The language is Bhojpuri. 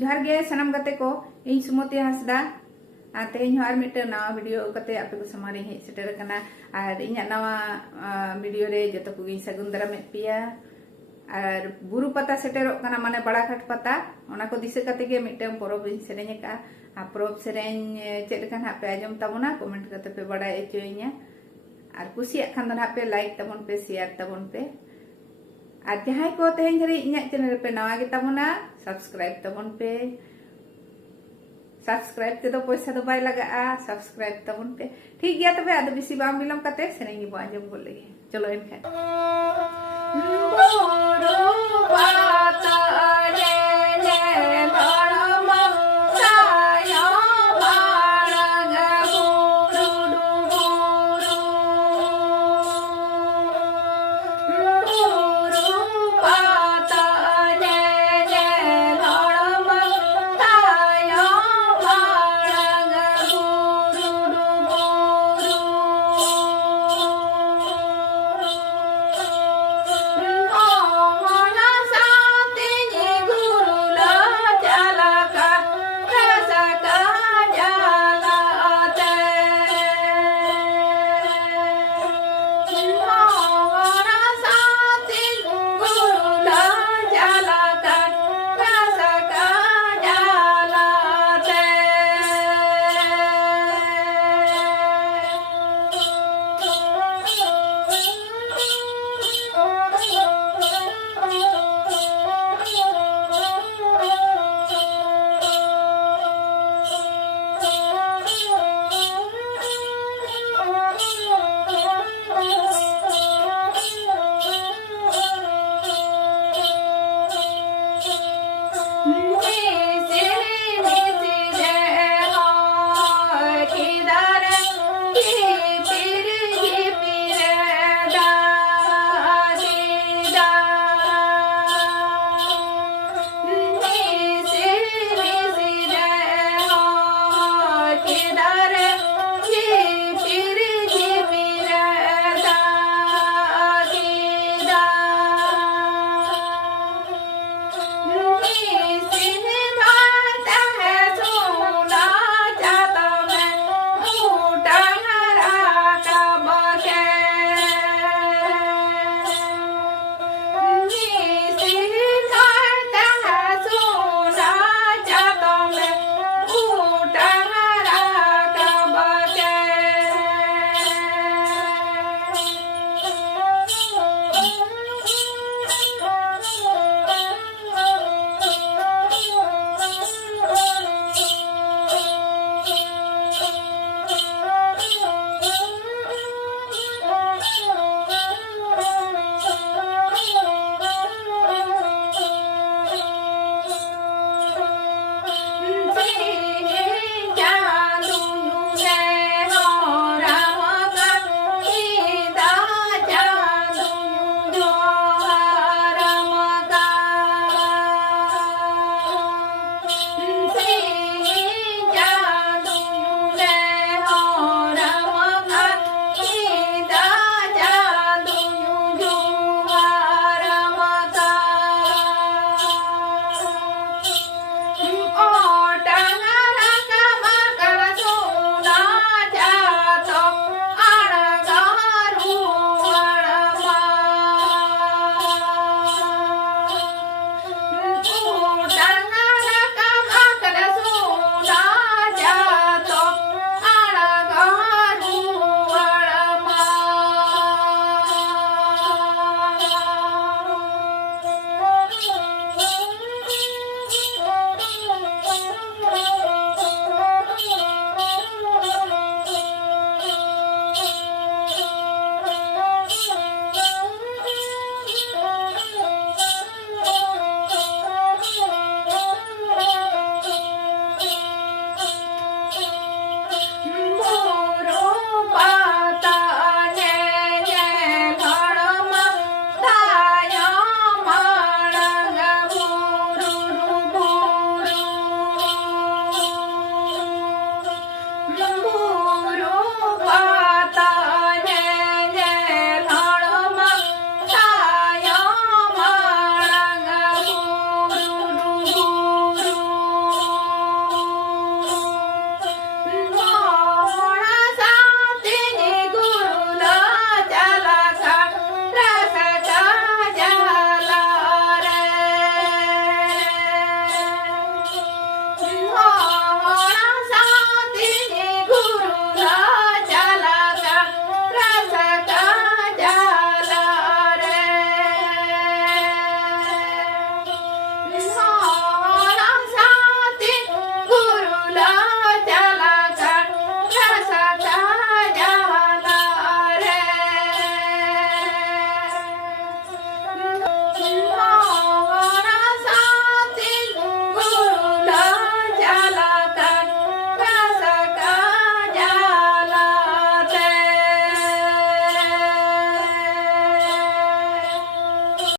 जोहार गे सनम गते को इन सुमति हासदा तेज और मिट्टे नवा वीडियो कते आपे को समारे हे सेटर कना और इन नवा वीडियो रे जतो को सगुन दाराम पिया और बुरु पता सेटेरो कना माने बड़ा घाट पता ओना को दिसे कते गे मिट्टे परब इन सेरेñ का आ परब सेरेñ चेद कन हापे आजम तबना कमेंट कते पे बड़ा एचोइया और कुसिया खान दो पे लाइक तबन पे शेयर तबन पे और जहां को तेज धरी इन चैनल पे नवा गे तबना सब्सक्राइब तबन पे सब्सक्राइब ते दो पैसा दो बाय लगा सब्सक्राइब तबन पे ठीक गया तबे आदो बेसी बाम बिलम कते सेरेñ बो आजम बोल लगे चलो इनखा